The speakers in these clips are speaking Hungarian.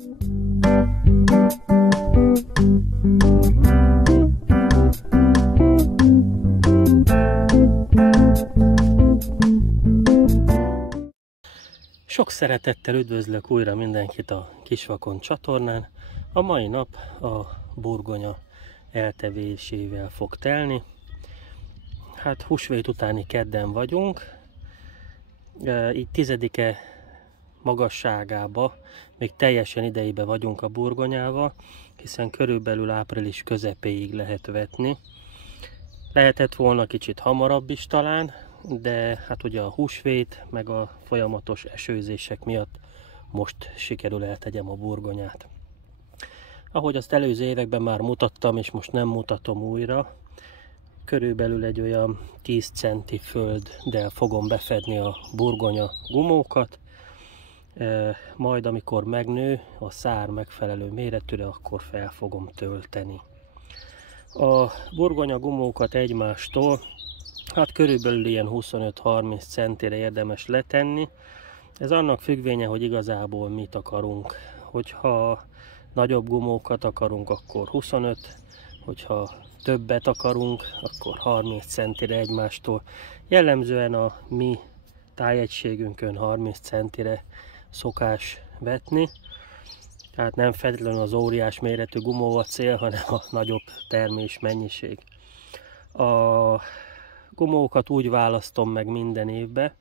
Sok szeretettel üdvözlök újra mindenkit a Kisvakond csatornán. A mai nap a burgonya eltevésével fog telni. Hát húsvét utáni kedden vagyunk, így 10-e magasságába, még teljesen idejébe vagyunk a burgonyával, hiszen körülbelül április közepéig lehet vetni. Lehetett volna kicsit hamarabb is talán, de hát ugye a húsvét meg a folyamatos esőzések miatt most sikerül eltegyem a burgonyát. Ahogy azt előző években már mutattam, és most nem mutatom újra, körülbelül egy olyan 10 centi földdel fogom befedni a burgonya gumókat, majd amikor megnő a szár megfelelő méretűre, akkor fel fogom tölteni. A burgonya gumókat egymástól hát körülbelül ilyen 25-30 centire érdemes letenni. Ez annak függvénye, hogy igazából mit akarunk. Hogyha nagyobb gumókat akarunk, akkor 25, hogyha többet akarunk, akkor 30 centire egymástól. Jellemzően a mi tájegységünkön 30 centire szokás vetni. Tehát nem feltétlenül az óriás méretű gumó a cél, hanem a nagyobb termés mennyiség. A gumókat úgy választom meg minden évben,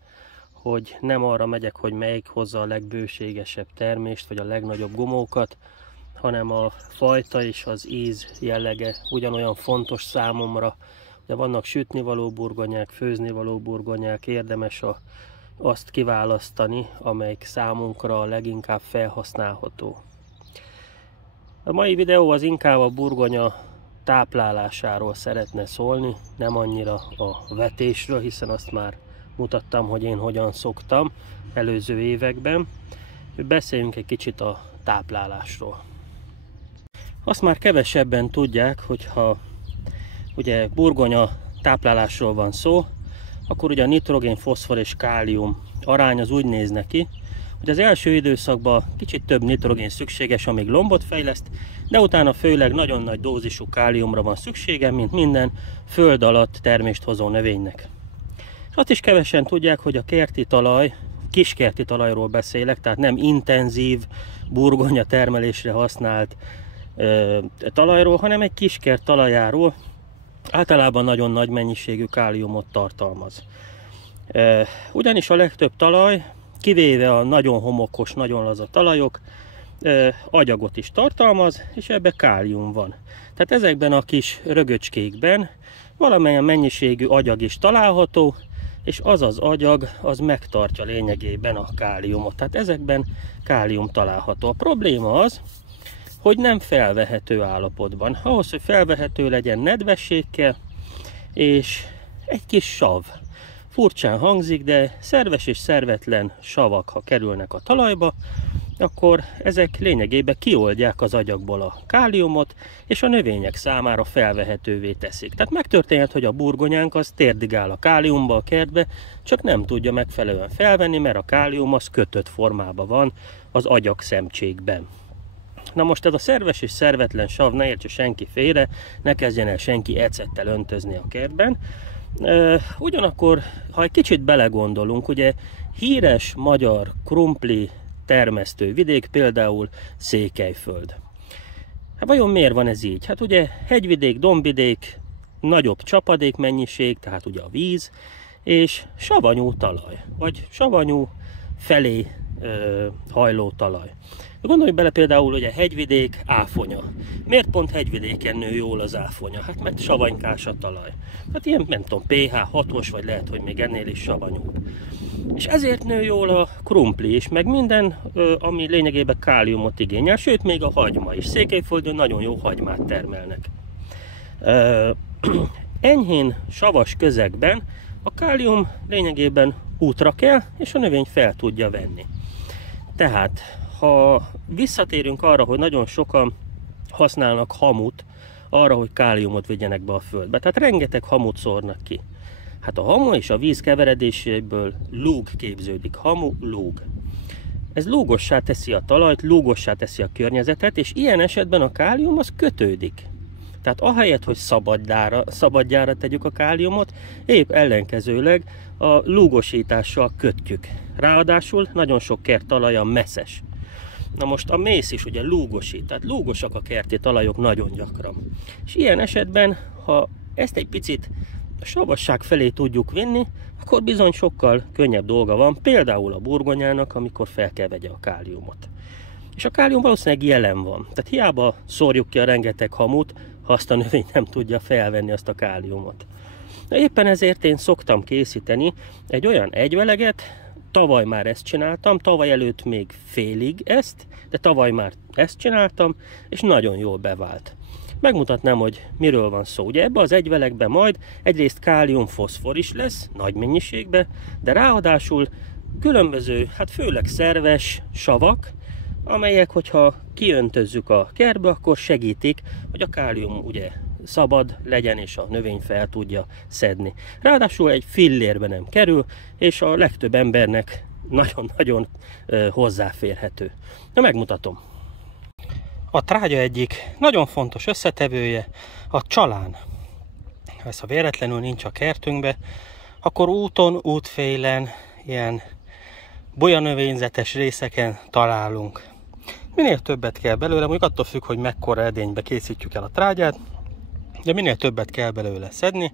hogy nem arra megyek, hogy melyik hozza a legbőségesebb termést, vagy a legnagyobb gumókat, hanem a fajta és az íz jellege ugyanolyan fontos számomra. De vannak sütnivaló burgonyák, főznivaló burgonyák, érdemes azt kiválasztani, amelyik számunkra a leginkább felhasználható. A mai videó az inkább a burgonya táplálásáról szeretne szólni, nem annyira a vetésről, hiszen azt már mutattam, hogy én hogyan szoktam előző években. Beszéljünk egy kicsit a táplálásról. Azt már kevesebben tudják, hogyha ugye burgonya táplálásról van szó, akkor ugye a nitrogén, foszfor és kálium arány az úgy néz neki, hogy az első időszakban kicsit több nitrogén szükséges, amíg lombot fejleszt, de utána főleg nagyon nagy dózisú káliumra van szüksége, mint minden föld alatt termést hozó növénynek. És azt is kevesen tudják, hogy a kerti talaj, kiskerti talajról beszélek, tehát nem intenzív burgonya termelésre használt talajról, hanem egy kiskert talajáról általában nagyon nagy mennyiségű káliumot tartalmaz. Ugyanis a legtöbb talaj, kivéve a nagyon homokos, nagyon laza talajok, agyagot is tartalmaz, és ebben kálium van. Tehát ezekben a kis rögöcskékben valamilyen mennyiségű agyag is található, és az az agyag, az megtartja lényegében a káliumot. Tehát ezekben kálium található. A probléma az, hogy nem felvehető állapotban. Ahhoz, hogy felvehető legyen, nedvesség kell, és egy kis sav. Furcsán hangzik, de szerves és szervetlen savak, ha kerülnek a talajba, akkor ezek lényegében kioldják az agyagból a káliumot, és a növények számára felvehetővé teszik. Tehát megtörténhet, hogy a burgonyánk az térdigál a káliumba a kertbe, csak nem tudja megfelelően felvenni, mert a kálium az kötött formában van az agyagszemcsékben. Na most ez a szerves és szervetlen sav, ne értse senki félre, ne kezdjen el senki ecettel öntözni a kertben. Ugyanakkor, ha egy kicsit belegondolunk, ugye híres magyar krumpli termesztő vidék, például Székelyföld. Hát vajon miért van ez így? Hát ugye hegyvidék, dombvidék, nagyobb csapadékmennyiség, tehát ugye a víz, és savanyú talaj, vagy savanyú felé hajló talaj. Gondolj bele például, hogy a hegyvidék, áfonya. Miért pont hegyvidéken nő jól az áfonya? Hát mert savanykás a talaj. Hát ilyen, nem tudom, pH 6-os, vagy lehet, hogy még ennél is savanyúbb. És ezért nő jól a krumpli is, meg minden, ami lényegében káliumot igényel, sőt még a hagyma is. Székelyföldön nagyon jó hagymát termelnek. Enyhén savas közegben a kálium lényegében útra kell, és a növény fel tudja venni. Tehát, ha visszatérünk arra, hogy nagyon sokan használnak hamut arra, hogy káliumot vigyenek be a földbe. Tehát rengeteg hamut szórnak ki. Hát a hamu és a víz keveredéséből lúg képződik. Hamu, lúg. Ez lúgossá teszi a talajt, lúgossá teszi a környezetet, és ilyen esetben a kálium az kötődik. Tehát ahelyett, hogy szabadjára tegyük a káliumot, épp ellenkezőleg a lúgosítással kötjük. Ráadásul nagyon sok kert talaja messzes. Na most a mész is ugye lúgosít, tehát lúgosak a kerti talajok nagyon gyakran. És ilyen esetben, ha ezt egy picit a savasság felé tudjuk vinni, akkor bizony sokkal könnyebb dolga van, például a burgonyának, amikor fel kell vegye a káliumot. És a kálium valószínűleg jelen van, tehát hiába szórjuk ki a rengeteg hamut, ha azt a növény nem tudja felvenni azt a káliumot. Na éppen ezért én szoktam készíteni egy olyan egyveleget, tavaly már ezt csináltam, tavaly előtt még félig ezt, de tavaly már ezt csináltam, és nagyon jól bevált. Megmutatnám, hogy miről van szó. Ugye ebbe az egyvelegben majd egyrészt kálium-foszfor is lesz, nagy mennyiségben, de ráadásul különböző, hát főleg szerves savak, amelyek, hogyha kiöntözzük a kertbe, akkor segítik, hogy a kálium ugye szabad legyen, és a növény fel tudja szedni. Ráadásul egy fillérbe nem kerül, és a legtöbb embernek nagyon-nagyon hozzáférhető. Na, megmutatom. A trágya egyik nagyon fontos összetevője a csalán. Ha ez véletlenül nincs a kertünkbe, akkor úton, útfélen ilyen bolyanövényzetes részeken találunk. Minél többet kell belőle, mondjuk attól függ, hogy mekkora edénybe készítjük el a trágyát, de minél többet kell belőle szedni,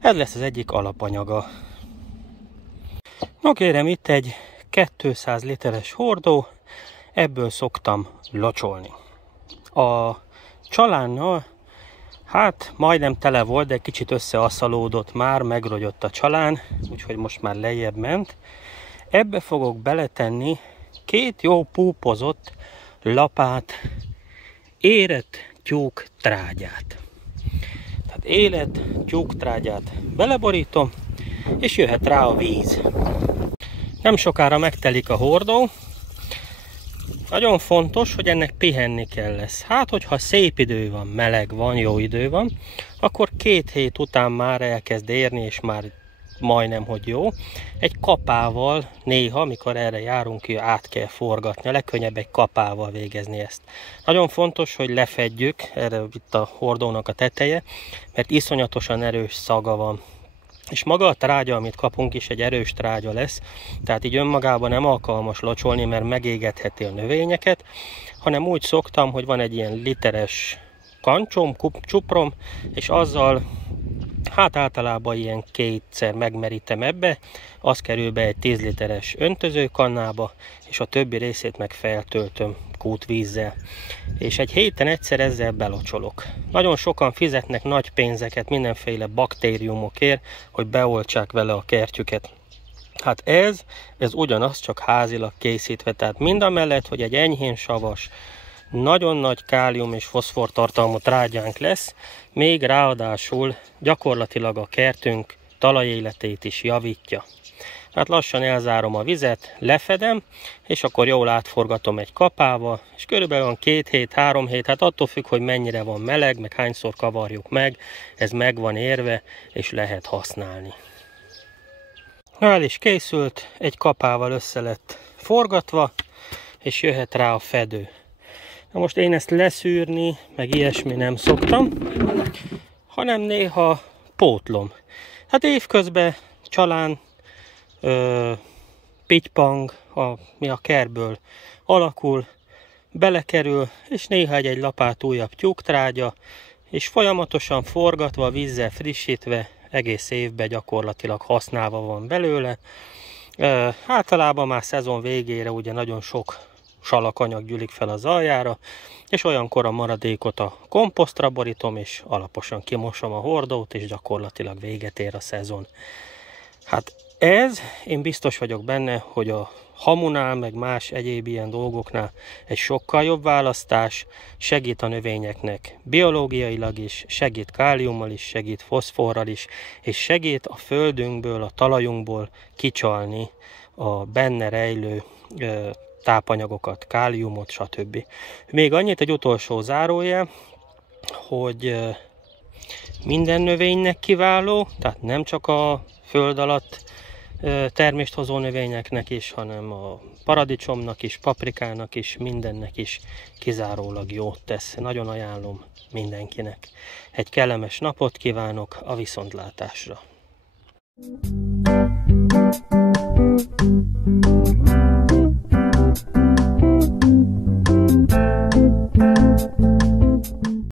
ez lesz az egyik alapanyaga. No kérem, itt egy 200 literes hordó, ebből szoktam locsolni. A csalánnal, hát majdnem tele volt, de kicsit összeasszalódott már, megrogyott a csalán, úgyhogy most már lejjebb ment. Ebbe fogok beletenni 2 jó púpozott lapát érett tyúk trágyát. Tehát élet tyúk trágyát beleborítom, és jöhet rá a víz. Nem sokára megtelik a hordó. Nagyon fontos, hogy ennek pihenni kell lesz. Hát, hogyha szép idő van, meleg van, jó idő van, akkor 2 hét után már elkezd érni, és már majdnem, hogy jó. Egy kapával néha, amikor erre járunk, át kell forgatni. A legkönnyebb egy kapával végezni ezt. Nagyon fontos, hogy lefedjük, erre itt a hordónak a teteje, mert iszonyatosan erős szaga van. És maga a trágya, amit kapunk is, egy erős trágya lesz, tehát így önmagában nem alkalmas locsolni, mert megégetheti a növényeket, hanem úgy szoktam, hogy van egy ilyen literes kancsom, csuprom, és azzal hát általában ilyen 2-szer megmerítem ebbe, az kerül be egy 10 literes öntözőkannába, és a többi részét meg feltöltöm kútvízzel. És egy héten egyszer ezzel belocsolok. Nagyon sokan fizetnek nagy pénzeket mindenféle baktériumokért, hogy beoltsák vele a kertjüket. Hát ez ugyanaz, csak házilag készítve. Tehát mindamellett, hogy egy enyhén savas, nagyon nagy kálium és foszfor tartalmú trágyánk lesz, még ráadásul gyakorlatilag a kertünk talajéletét is javítja. Hát lassan elzárom a vizet, lefedem, és akkor jól átforgatom egy kapával, és körülbelül 2 hét, 3 hét, hát attól függ, hogy mennyire van meleg, meg hányszor kavarjuk meg, ez meg van érve, és lehet használni. Na, el is készült, egy kapával össze lett forgatva, és jöhet rá a fedő. Na most én ezt leszűrni, meg ilyesmi nem szoktam, hanem néha pótlom. Hát évközben csalán, pittypang, mi a kertből alakul, belekerül, és néha egy lapát újabb tyúktrágya, és folyamatosan forgatva, vízzel frissítve, egész évben gyakorlatilag használva van belőle. Általában már szezon végére ugye nagyon sok salakanyag gyűlik fel az aljára, és olyankor a maradékot a komposztra borítom, és alaposan kimosom a hordót, és gyakorlatilag véget ér a szezon. Hát ez, én biztos vagyok benne, hogy a hamunál, meg más egyéb ilyen dolgoknál egy sokkal jobb választás, segít a növényeknek biológiailag is, segít káliummal is, segít foszforral is, és segít a földünkből, a talajunkból kicsalni a benne rejlő tápanyagokat, káliumot, stb. Még annyit, egy utolsó zárójel, hogy minden növénynek kiváló, tehát nem csak a föld alatt termést hozó növényeknek is, hanem a paradicsomnak is, paprikának is, mindennek is kizárólag jót tesz. Nagyon ajánlom mindenkinek. Egy kellemes napot kívánok, a viszontlátásra!